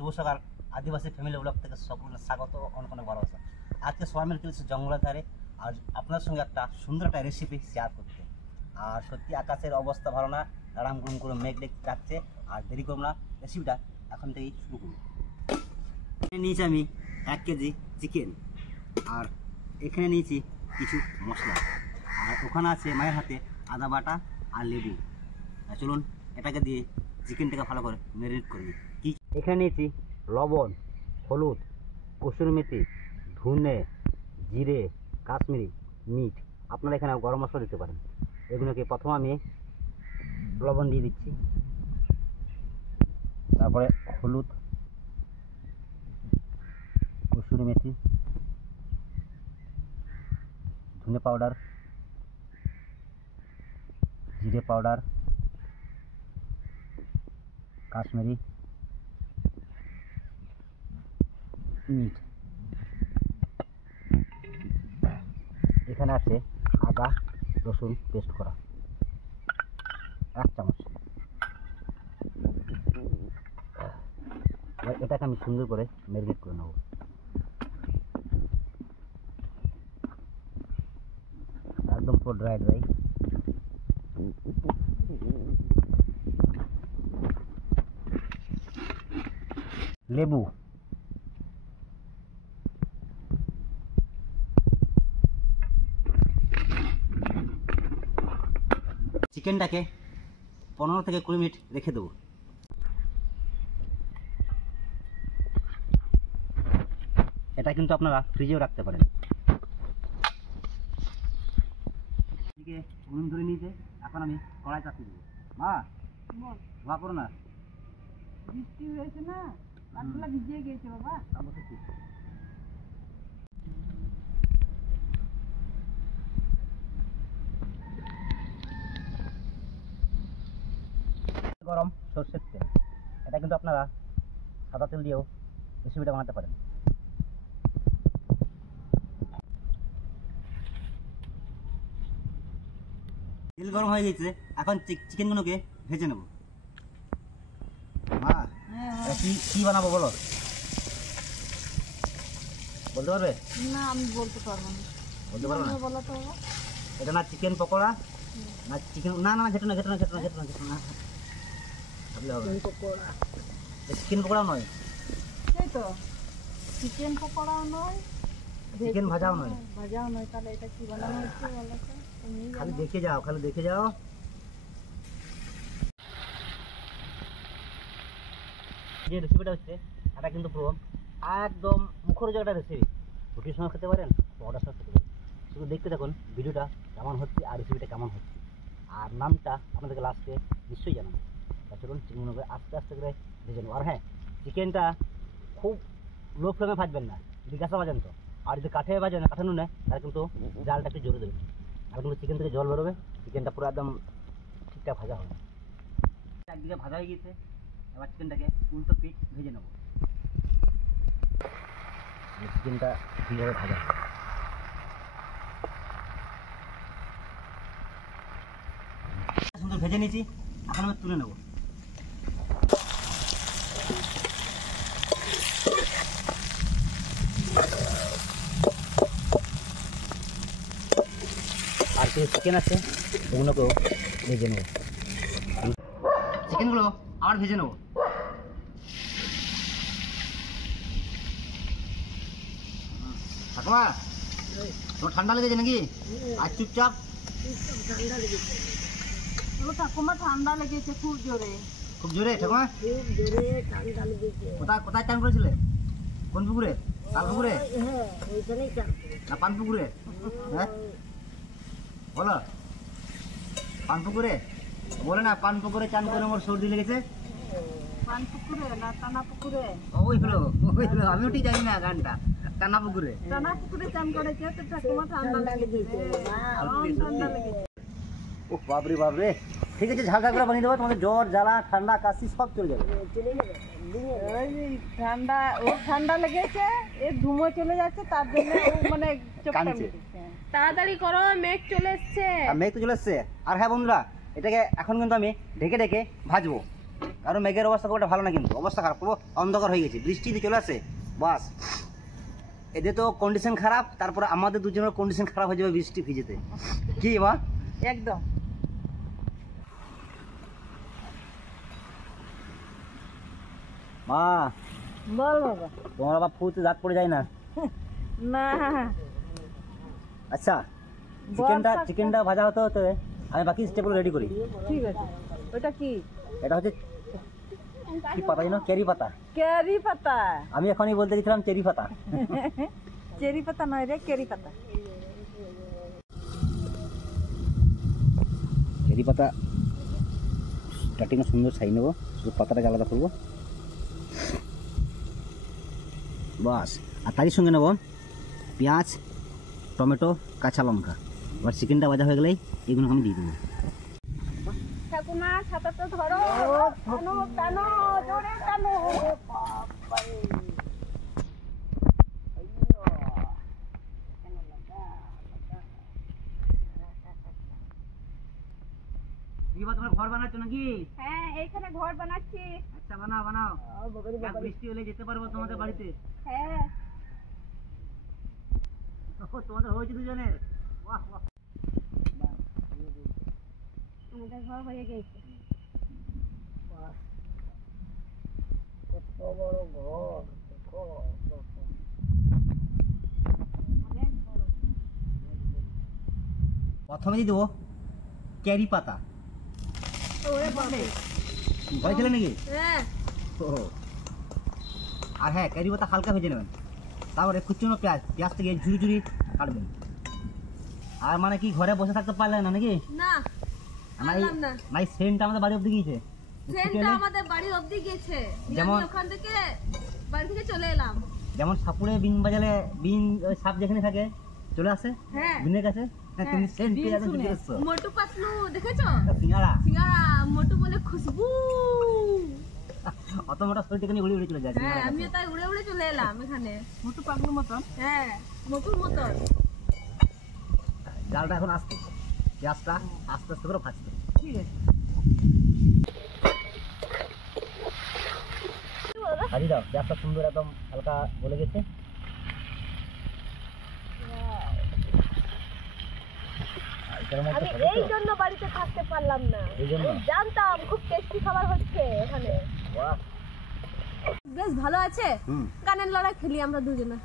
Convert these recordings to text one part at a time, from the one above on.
শুভ সকাল আদিবাসী family blog থেকে সকলকে স্বাগত, অনেক অনেক ভালোবাসা। আজকে সবাই মিলে চলেছে জঙ্গলের ধারে, আর আপনার সঙ্গে একটা সুন্দর একটা রেসিপি শেয়ার করতে। আর সত্যি আকাশের অবস্থা ভালো না, আরাম গুম করে মেঘ দেখতে যাচ্ছে। আর দেরি করব না, রেসিপিটা এখন থেকেই শুরু করব। নিয়েছি আমি 1 কেজি চিকেন, আর এখানে নিয়েছি কিছু মশলা, আর ওখানে আছে মায়ের হাতে আদা বাটা আর লেবু। চলুন এটাকে দিয়ে চিকেনটাকে ভালো করে ম্যারিনেট করবি। কি এখানে নিয়েছি লবণ, হলুদ, কসুরি মেথি, ধনে, জিরে, কাশ্মীরি মিট, আপনারা এখানে গরম মশলা দিতে পারেন। এগুলোকে প্রথম আমি লবণ দিয়ে দিচ্ছি, তারপরে হলুদ, কসুরি মেথি, ধনে পাউডার, জিরে পাউডার, কাশ্মীরি মিট, এখানে আছে আদা রসুন পেস্ট করা 1 চামচ। এটাকে আমি সুন্দর করে ম্যারিনেট করে নেব। একদম পুরো ড্রাই ড্রাই। লেবু, চিকেনটাকে 15 থেকে 20 মিনিট রেখে দেবো। এটা কিন্তু আপনারা ফ্রিজেও রাখতে পারেন। এদিকে উনুন ধরে নিয়েছে, এখন আমি কড়াই চাপিয়ে দেবো। মা ধোয়া করো না, বৃষ্টি হয়েছে না, কাঠগুলা ভিজিয়ে গিয়েছে বাবা। গরম সর্ষের তেল, এটা কিন্তু আপনারা সাদা তেল দিয়েও রেসিপিটা বানাতে পারেন। তেল গরম হয়ে গেছে, এখন চিকেনগুলোকে ভেজে নেব। মা কি বানাবো বলো, বলতে পারবে? না আমি বলতে পারবো না। বলতে পারবো না? বলো তো বাবা। এটা না চিকেন পকোড়া, না চিকেন, না না যেটা না যেটা না যেটা না যেটা না যেটা না ভাবলে হবে। চিকেন পকোড়া নয়, সেই তো চিকেন পকোড়াও নয়, চিকেন ভাজাও নয়। ভাজাও নয়, তাহলে এটা কি বানানো হচ্ছে বলো তো? তুমি খালি দেখে যাও, খালি দেখে যাও। যে রেসিপিটা হচ্ছে এটা কিন্তু পুরো একদম মুখরোচক একটা রেসিপি। রুটির সঙ্গে খেতে পারেন, পরোটার সঙ্গে খেতে পারেন। শুধু দেখতে দেখুন ভিডিওটা কেমন হচ্ছে আর রেসিপিটা কেমন হচ্ছে, আর নামটা আপনাদেরকে লাস্টে নিশ্চয়ই জানাবো। তা চলুন চিকেনগুলোকে আস্তে আস্তে করে ভেজে নেবো। আর হ্যাঁ, চিকেনটা খুব লো ফ্লেমে ভাজবেন না, যদি গ্যাসে ভাজেন তো। আর যদি কাঠে ভাজেন, কাঠে নুনে, তাহলে কিন্তু জালটা একটু জোরে দেবেন, আর কিন্তু চিকেন থেকে জল বেরোবে, চিকেনটা পুরো একদম ঠিকঠাক ভাজা হবে। একদিকে ভাজা হয়ে গেছে, এবার চিকেনটাকে উল্টো পিঠ ভেজে নেব। চিকেনটা কীভাবে ভাজা সুন্দর ভেজে নিয়েছি, এখন আমি তুলে নেব। আর কিছু চিকেন আছে, ওগুলোকেও ভেজে নেব। চিকেনগুলো আবার ভেজে নেব। ঠাকুমা তোমার ঠান্ডা লেগেছে নাকি? আর চুপচাপ। ঠান্ডা লেগেছে ও ঠাকুমা, ঠান্ডা লেগেছে খুব জোরে। খুব জোরে ঠাকুমা? খুব জোরে ঠান্ডা লেগেছে। কোথায় কোথায় চান করেছিলে? কোন পুকুরে? তাল পুকুরে হ্যাঁ ওইখানেই চান। না পান পুকুরে? হ্যাঁ বলো, পান পুকুরে বলে না, পান পুকুরে চান করে আমার সর্দি লেগেছে। পান পুকুরে না টানা পুকুরে? ওই হলো আমিও ঠিক জানি না গানটা। টানা পুকুরে, টানা পুকুরে চান করেছে তো ঠাকুমা, ঠান্ডা লেগেছে। ঠান্ডা লেগেছে। ও বাবরে বাবরে, ঠিক আছে ঝাল ঝাল করে বানিয়ে দেবো, তোমাদের জ্বর জ্বালা ঠান্ডা কাশি সব চলে যাবে। ওই ঠান্ডা, ওর ঠান্ডা লেগেছে, এর ধুমো চলে যাচ্ছে, তার জন্য ও মানে চোখটা কাঁদছে। মেরেছে। তাড়াতাড়ি করো, মেঘ চলে এসছে। আর মেঘ তো চলে এসছে। আর হ্যাঁ বন্ধুরা, এটাকে এখন কিন্তু আমি ঢেকে ঢেকে ভাজবো। কারণ মেঘের অবস্থা খুব একটা ভালো না, কিন্তু অবস্থা খারাপ, পুরো অন্ধকার হয়ে গেছে, বৃষ্টি যদি চলে আসে বাস এদের তো কন্ডিশন খারাপ, তারপরে আমাদের দুজনের কন্ডিশন খারাপ হয়ে যাবে বৃষ্টি ভিজেতে। কি মা? একদম। মা বল বাবা। তোমার বাবা ফুতে দাঁত পড়ে যায় না? না আচ্ছা চিকেনটা ভাজা হতে হতে আমি বাকি স্টেপগুলো রেডি করি। ঠিক আছে। ওটা কি? এটা হচ্ছে কি পাতা জানো? চেরি পাতা। কেরি পাতা। আমি এখনই বলতে গেছিলাম চেরি পাতা। চেরি পাতা নয় রে, কেরি পাতা। চেরি পাতা স্টার্টিংয়ে সুন্দর ছাই নেবো, শুধু পাতাটাকে আলাদা করবো বাস। আর তারই সঙ্গে নেবো পেঁয়াজ, টমেটো, কাঁচা লঙ্কা। এবার চিকেনটা ভাজা হয়ে গেলেই এগুলো আমি দিয়ে দেবো। ঠাকুমা ছাতাটা ধরো। টানো টানো, জোরে টানো। তোমার ঘর বানাচ্ছ নাকি? হ্যাঁ এইখানে ঘর বানাচ্ছি। আচ্ছা বানাও। বৃষ্টি হলে যেতে পারবো তোমাদের বাড়িতে? হ্যাঁ তোমাদের হয়েছে দুজনের? বাহ বাহ, আমাদের ঘর হয়ে গেছে। কত বড় ঘর। প্রথমে দিয়ে দেবো ক্যারি পাতা। ভয় ছিল নাকি? হ্যাঁ ও, আর হ্যাঁ ক্যারি পাতা হালকা ভেজে নেবেন, তারপরে কুচনো পেঁয়াজ থেকে ঝুড়ি ঝুড়ি কাটবেন। আর মানে কি ঘরে বসে থাকতে পারলেন না নাকি? না পারলাম না। ভাই সেন্টটা আমাদের বাড়ি অব্দি গিয়েছে। ট্রেনটা আমাদের বাড়ি অবধি গেছে। যেমন- আমি ওখান থেকে বাড়ি থেকে চলে এলাম। যেমন সাপুরে বিন বাজালে বিন ওই সাপ যেখানে থাকে চলে আসে হ্যাঁ বিনের কাছে, হ্যাঁ, তুমি সেন্ট পেয়ে যাবে চলে এসছো। মোটু পাতলু দেখেছো? সিঙ্গারা সিঙ্গারা মোটু বলে খুশবু। অত মোটা শরীরটা নিয়ে উড়ে উড়ে চলে যায়। হ্যাঁ সিঙ্গারার আমিও কাছে। তাই উড়ে উড়ে চলে এলাম এখানে। মোটু পাগলুর মতন। হ্যাঁ মোটুর মতন। জালটা এখন আসতে, পেঁয়াজটা আস্তে আস্তে করে ভাজতে। ঠিক আছে। ভাজি দাও, পেঁয়াজটা সুন্দর একদম হালকা গলে গেছে। এটার মধ্যে আমি হবে এই তো? জন্য বাড়িতে থাকতে পারলাম না। এই জন্য? আমি জানতাম খুব টেস্টি খাবার হচ্ছে এখানে। বাহ। বেশ ভালো আছে। হুম। গানের লড়াই খেলি আমরা দুজনে।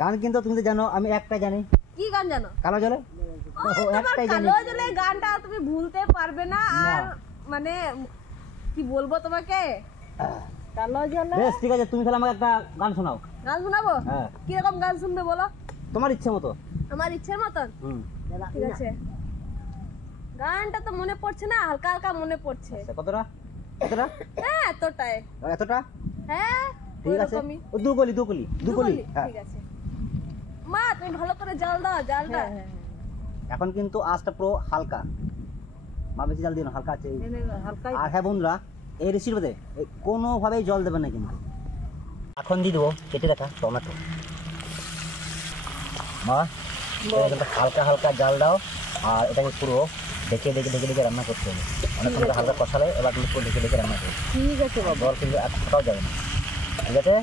গান কিন্তু তুমি তো জানো, আমি একটা জানি, কি গান জানো? কালো জলে। ও, ও, তোমার একটাই জানি। কালো জলে গানটা তুমি ভুলতে পারবে না। আর না। মানে কি বলবো তোমাকে? কালো জলে। বেশ ঠিক আছে, তুমি তাহলে আমাকে একটা গান শোনাও। গান শোনাবো? হ্যাঁ। কিরকম গান শুনবে বলো? তোমার ইচ্ছে মতো। আমার ইচ্ছের মতন। হুম। ঠিক আছে। গানটা তো মনে পড়ছে না, হালকা হালকা মনে পড়ছে। আচ্ছা, কতটা কতটা? হ্যাঁ এতটাই। এতটা? হ্যাঁ ঠিক আছে। ওরকমই। ও দু কলি দুকলি? হ্যাঁ। ঠিক আছে। মা তুমি ভালো করে জাল দাও, জালটা। হ্যাঁ, এখন কিন্তু আঁচটা পুরো হালকা, মা বেশি জল দিও না, হালকা আছে। হালকাই। আর হ্যাঁ বন্ধুরা, এই রেসিপিতে কোনোভাবেই জল দেবেন না কিন্তু। এখন দিয়ে দেবো কেটে রাখা টমেটো। মা এটা হালকা হালকা জাল দাও, আর এটাকে পুরো ঢেকে রান্না করতে হবে। অনেকক্ষণ ধরে হালকা কষালে এবার কিন্তু পুরো ঢেকে রান্না করবে। ঠিক আছে বাবা। জল কিন্তু আর ফোটাও যাবে না। ঠিক আছে?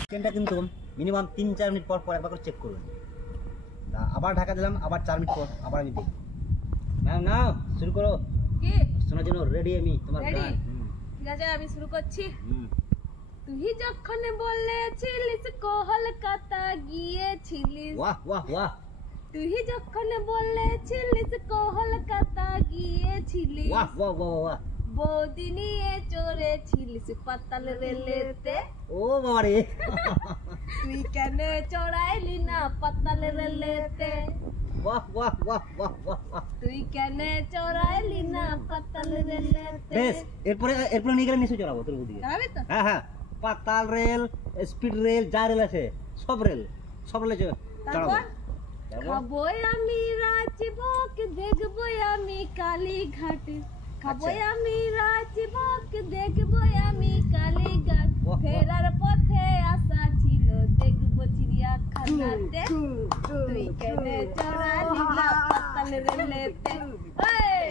চিকেনটা কিন্তু মিনিমাম 3-4 মিনিট পর একবার করে চেক করবেন। তা আবার ঢাকা দিলাম, আবার 4 মিনিট পর আবার আমি দেখি। ম্যাম না শুরু করো, কি? শোনার জন্য রেডি আমি তোমার Ready? গান। ঠিক আছে আমি শুরু করছি। হুম। তুই যখন বলেছিলিস কলকাতা গিয়েছিলিস, বাহ বাহ বাহ, তুই যখন বলেছিলিস কলকাতা গিয়েছিলিস, বাহ বাহ বাহ বাহ। বৌদি নিয়ে চড়েছিলিস পাতাল রেলেতে, ও বাবা রে, তুই কেন চড়াইলি না পাতাল রেলেতে, বাহ বাহ বাহ বাহ বাহ বাহ। তুই কেন চড়াইলি না পাতাল রেলেতে। বেশ, এরপরে নিয়ে গেলে নিশ্চয়ই চড়াবো তোর দিকে। যাবি তো? হ্যাঁ হ্যাঁ, পাতাল রেল, স্পিড রেল, যা রেল আছে সব রেলে চড়াবো। তারপর তারপর? খাবই আমি রাজভোগ, দেখবই আমি কালীঘাট, খাবই আচ্ছা। আমি রাজভোগ, দেখবই আমি কালীঘাট, বাহ, বাহ। ফেরার পথে আসা ছিল দেখবো চিড়িয়াখানাতে, তুই কেন চড়ালি না পাতাল রেলেতে, এই,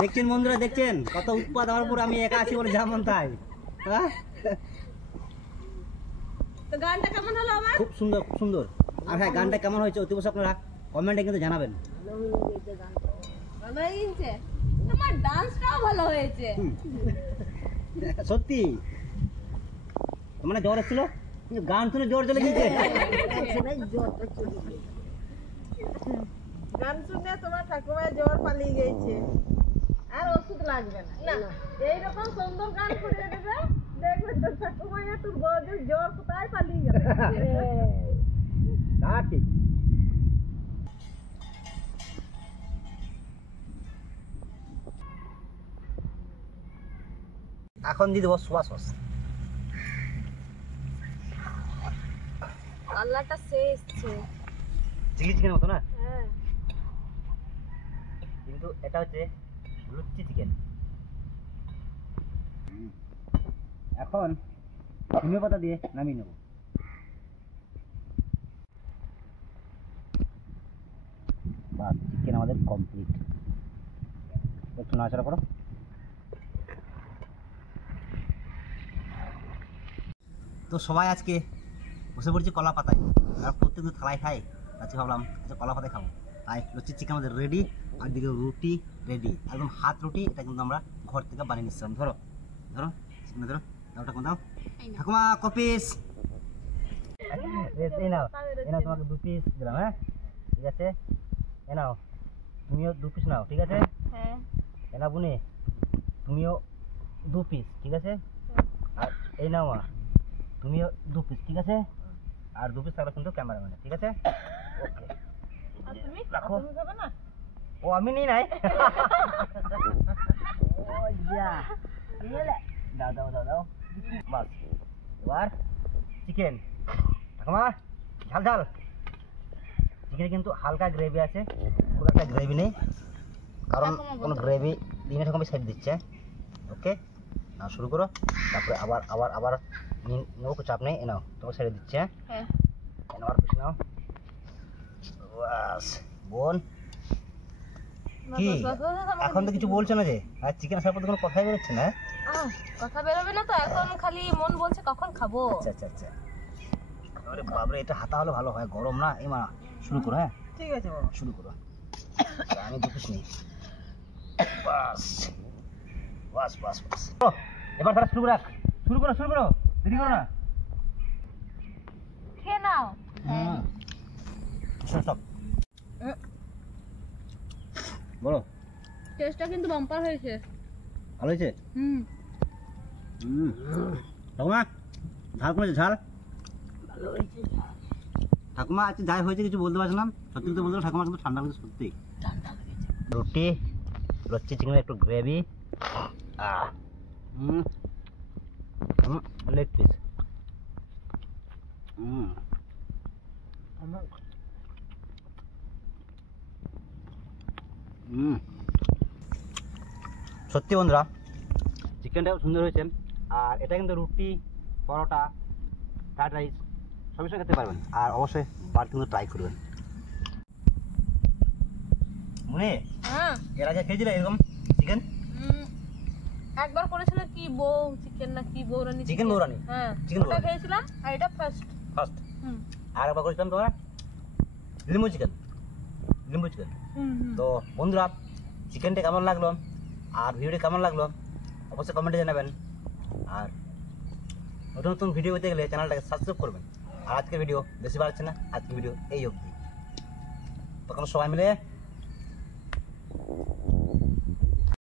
দেখছেন বন্ধুরা, দেখছেন কত উৎপাদ হওয়ার পর আমি একা আছি বলে যেমন তাই। হ্যাঁ? তো গানটা কেমন হলো আমার? খুব সুন্দর, খুব সুন্দর। আর হ্যাঁ, গানটা কেমন হয়েছে অতি অবশ্যই আপনারা কমেন্টে কিন্তু জানাবেন। ভালো হয়েছে, তোমার ডান্সটাও ভালো হয়েছে। সত্যি মানে জ্বর এসেছিল, কিন্তু গান শুনে জ্বর চলে গিয়েছে। গান শুনে তোমার ঠাকুমায় জ্বর পালিয়ে গেছে, আর ওষুধ লাগবে না। এইরকম সুন্দর গান শুনে দেবে, দেখবে তোর ঠাকুমায় তোর বউদের জ্বর কোথায় পালিয়ে যাবে। তা ঠিক। এখন দিয়ে দেবো সোয়া সস। কালারটা শেষ এসছে। চিলি চিকেন মতো না, হ্যাঁ, কিন্তু এটা হচ্ছে লুচি চিকেন। এখন ধনিয়া পাতা দিয়ে নামিয়ে নেব। বাস, চিকেন আমাদের কমপ্লিট। একটু নাড়াচাড়া করো। তো সবাই আজকে বসে পড়ছি কলা পাতায়, আর প্রত্যেকদিন থালায় খাই। আজকে ভাবলাম আজকে কলা পাতায় খাবো, তাই লুচি চিকেন আমাদের রেডি। আর দিকে রুটি রেডি, একদম হাত রুটি। এটা কিন্তু আমরা ঘর থেকে বানিয়ে নিচ্ছিলাম। ধরো ধরো চিকেন ধরো, দাওটা কোন দাও ঠাকুমা, কপিস এই নাও, এই নাও, তোমাকে 2 পিস দিলাম। হ্যাঁ ঠিক আছে, এ নাও, তুমিও 2 পিস নাও। ঠিক আছে, হ্যাঁ, এ নাও বুনি, তুমিও 2 পিস। ঠিক আছে, আর এই নাও মা, তুমিও 2 পিস। ঠিক আছে, আর 2 পিস থাকলে কিন্তু ক্যামেরাম্যানে। ঠিক আছে, ওকে রাখো। ও আমি নেই নাই। ও যা, দাও দাও দাও দাও, বাস। এবার চিকেন ঠাকুমা, ঝাল ঝাল চিকেনে কিন্তু হালকা গ্রেভি আছে, খুব একটা গ্রেভি নেই, কারণ কোনো গ্রেভি দিনে ঠাকুমা সাইড দিচ্ছে। ওকে, নাও শুরু করো, তারপরে আবার আবার আবার নেবো, কোনো চাপ নেই। এ নাও, তোমাকে ছেড়ে দিচ্ছে। হ্যাঁ, এ নাও, আর কিছু নাও। বাস বোন, কি এখন তো কিছু বলছো না যে? আর চিকেন আসার পর তো কোনো কথাই বেরোচ্ছে না। কথা বেরোবে না তো, এখন খালি মন বলছে কখন খাবো। আচ্ছা আচ্ছা আচ্ছা, আরে বাবরে, এটা হাতা হলে ভালো হয়, গরম না। এই মা শুরু করো। হ্যাঁ ঠিক আছে বাবা, শুরু করো। আমি 2 পিস নিই। বাস বাস বাস বাস, এবার তারা শুরু রাখ, শুরু করো শুরু করো, দেরি করো না। খেয়ে নাও। সব বলো, টেস্টটা কিন্তু বাম্পার হয়েছে। ভালো হয়েছে? হুম, ঠাকুমা ঝাল কমেছে? ঝাল ঠাকুমা আজকে যাই হয়েছে কিছু বলতে পারছিলাম, সত্যি তো বলতে ঠাকুমা কিন্তু ঠান্ডা লেগেছে সত্যি। রুটি, লচ্ছি চিকেনের একটু গ্রেভি, লেগ পিস। সত্যি বন্ধুরা, চিকেনটাও সুন্দর হয়েছে। আর এটা কিন্তু রুটি, পরোটা, ফ্রাইড রাইস সবই সঙ্গে খেতে পারবেন। আর অবশ্যই বাড়িতে কিন্তু ট্রাই করবেন। মনে হ্যাঁ, এর আগে খেয়েছিলে এরকম চিকেন? একবার করেছিল কি বউ চিকেন না কি বউরানি চিকেন বউরানি? হ্যাঁ, চিকেন ওটা বউরানি খেয়েছিলাম, আর এটা ফার্স্ট। ফার্স্ট। আর একবার করেছিলাম তোমার লিম্বু চিকেন, লিম্বু চিকেন। তো বন্ধুরা, চিকেনটা কেমন লাগলো আর ভিডিওটা কেমন লাগলো অবশ্যই কমেন্টে জানাবেন। আর নতুন নতুন ভিডিও পেতে গেলে চ্যানেলটাকে সাবস্ক্রাইব করবেন। আর আজকের ভিডিও বেশি বাড়ছে না, আজকের ভিডিও এই অবধি। তখন সবাই মিলে